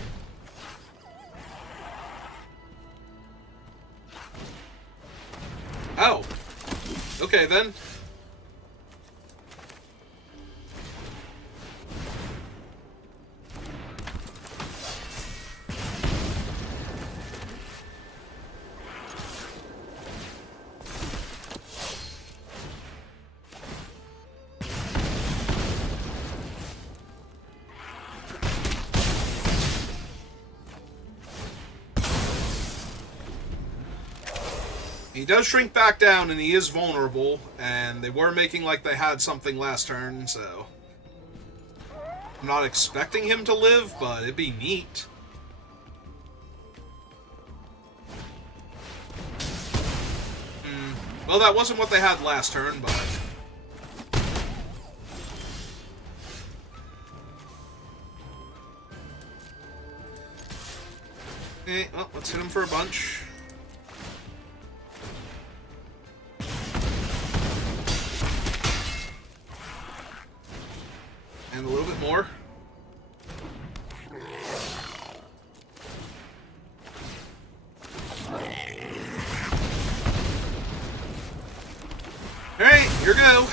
Oh! Okay, then. He does shrink back down, and he is vulnerable, and they were making like they had something last turn, so... I'm not expecting him to live, but it'd be neat. Well, that wasn't what they had last turn, but... Okay, well, let's hit him for a bunch. And a little bit more. Alright, here we go.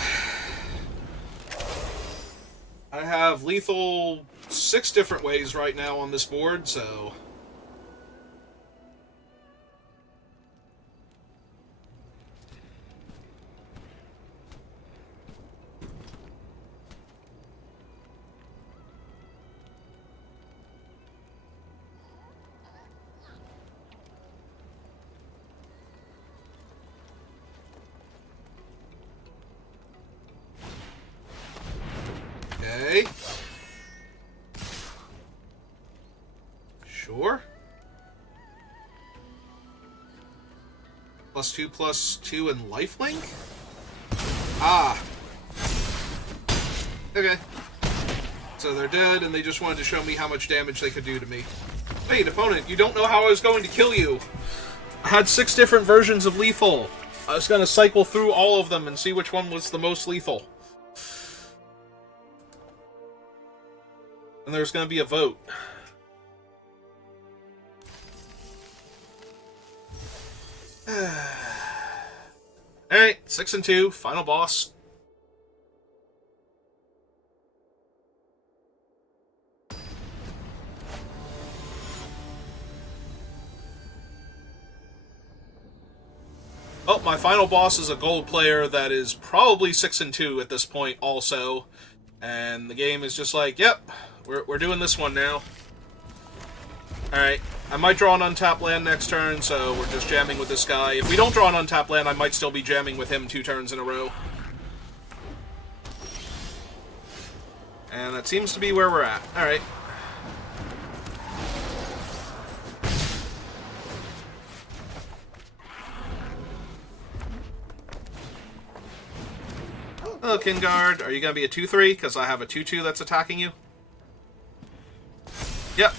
I have lethal 6 different ways right now on this board, so... Okay. Sure. +2/+2 and lifelink? Ah. Okay. So they're dead, and they just wanted to show me how much damage they could do to me. Wait, opponent, you don't know how I was going to kill you. I had 6 different versions of lethal. I was going to cycle through all of them and see which one was the most lethal. And there's going to be a vote. Alright, 6 and 2, final boss. Oh, my final boss is a gold player that is probably 6 and 2 at this point also. And the game is just like, yep, we're doing this one now. Alright, I might draw an untapped land next turn, so we're just jamming with this guy. If we don't draw an untapped land, I might still be jamming with him 2 turns in a row. And that seems to be where we're at. Alright. Hello, Kingard. Are you going to be a 2/3? Because I have a 2/2 that's attacking you. Yep.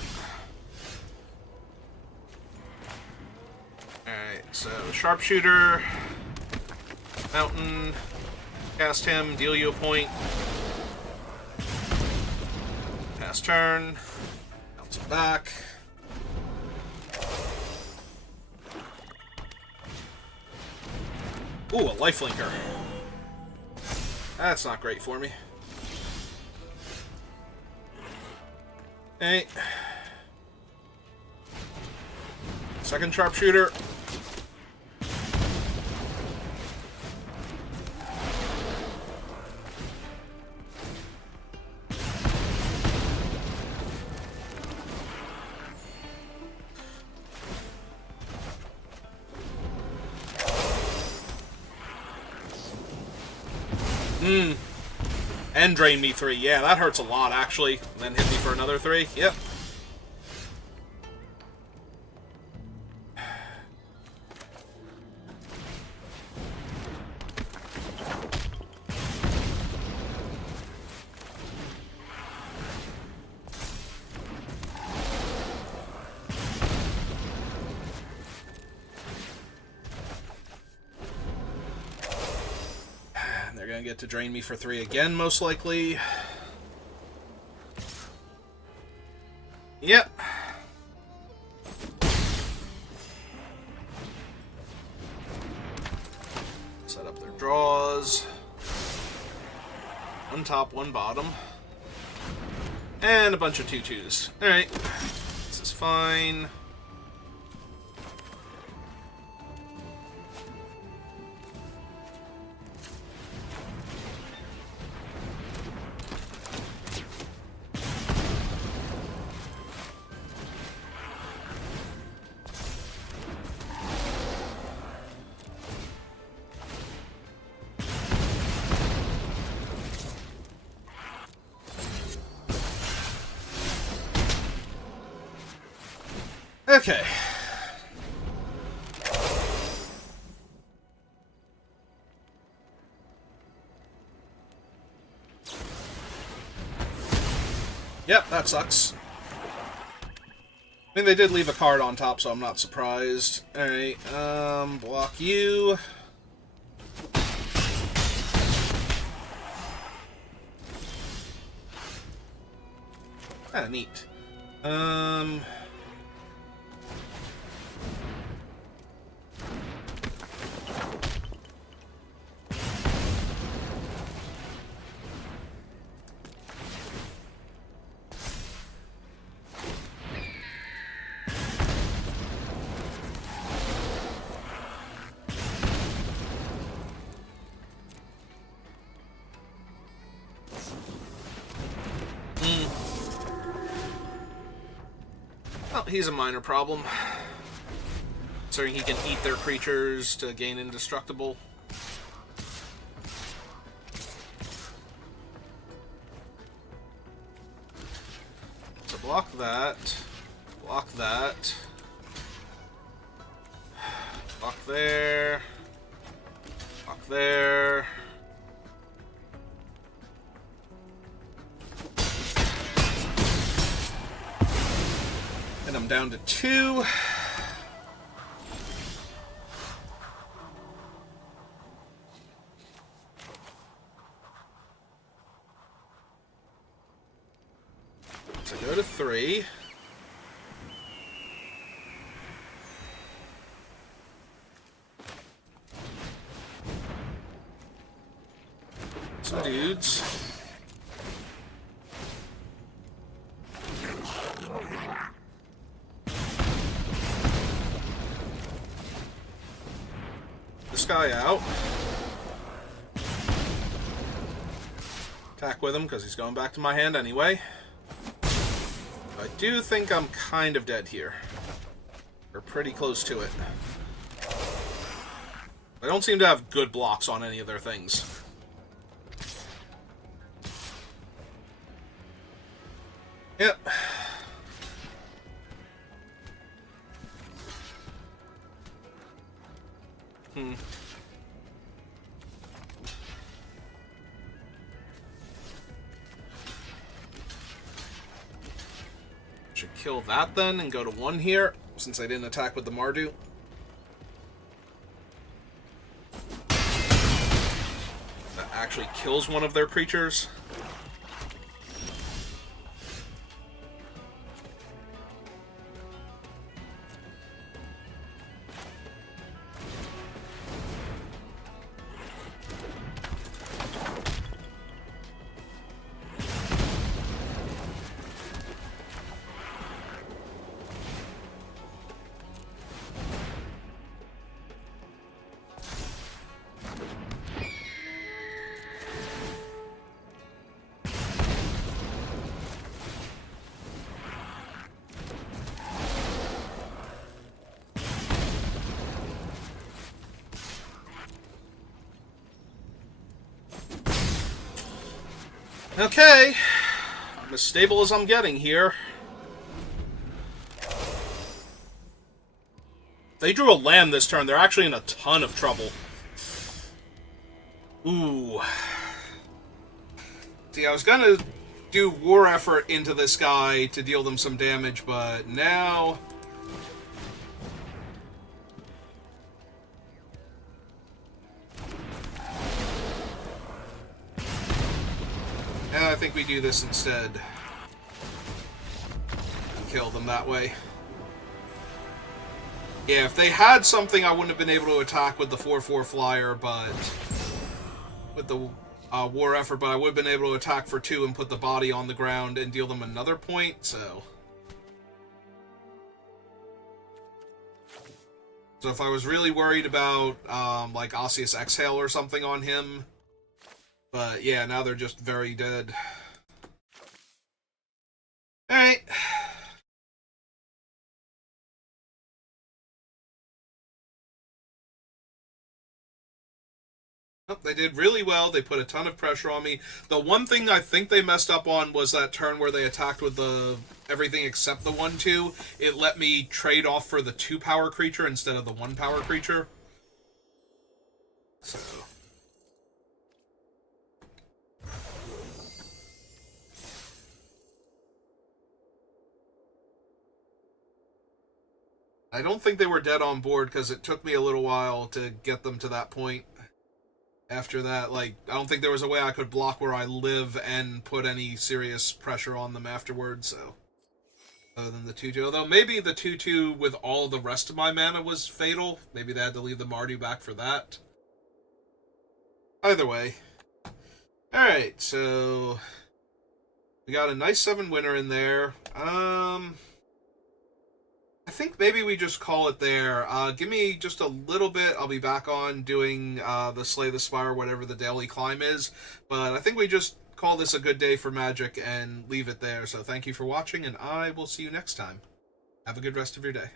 Alright, so Sharpshooter, Mountain, cast him, deal you a point. Pass turn, bounce him back. Ooh, a lifelinker. That's not great for me. Hey. Second Sharpshooter. And drain me 3. Yeah, that hurts a lot, actually. And then hit me for another 3. Yep. Get to drain me for 3 again, most likely. Yep. Set up their draws. 1 top, 1 bottom. And a bunch of 2/2s. Alright. This is fine. Okay. Yep, that sucks. I mean, they did leave a card on top, so I'm not surprised. Alright, block you. Ah, neat. Well, he's a minor problem. Considering he can eat their creatures to gain indestructible. So block that. Block that. Block there. Block there. And I'm down to 2. So go to 3. Some dudes. This guy out. Attack with him because he's going back to my hand anyway. I do think I'm kind of dead here. Or pretty close to it. I don't seem to have good blocks on any of their things. Yep. Should kill that then and go to 1 here, since I didn't attack with the Mardu. That actually kills one of their creatures. Okay, I'm as stable as I'm getting here. They drew a land this turn. They're actually in a ton of trouble. Ooh. See, I was gonna do War Effort into this guy to deal them some damage, but now... I think we do this instead. And kill them that way. Yeah, if they had something, I wouldn't have been able to attack with the 4/4 flyer, but... with the War Effort, but I would have been able to attack for 2 and put the body on the ground and deal them another point, so... So if I was really worried about, like, Osseous Exhale or something on him... But, yeah, now they're just very dead. Alright. They did really well. They put a ton of pressure on me. The one thing I think they messed up on was that turn where they attacked with the everything except the 1/2. It let me trade off for the 2 power creature instead of the 1 power creature. So I don't think they were dead on board because it took me a little while to get them to that point. After that, like, I don't think there was a way I could block where I live and put any serious pressure on them afterwards, so. Other than the 2/2. Although maybe the 2/2 with all the rest of my mana was fatal. Maybe they had to leave the Mardu back for that. Either way. Alright, so. We got a nice 7 winner in there. I think maybe we just call it there. Give me just a little bit. I'll be back on doing the Slay the Spire, whatever the daily climb is. But I think we just call this a good day for Magic and leave it there. So thank you for watching, and I will see you next time. Have a good rest of your day.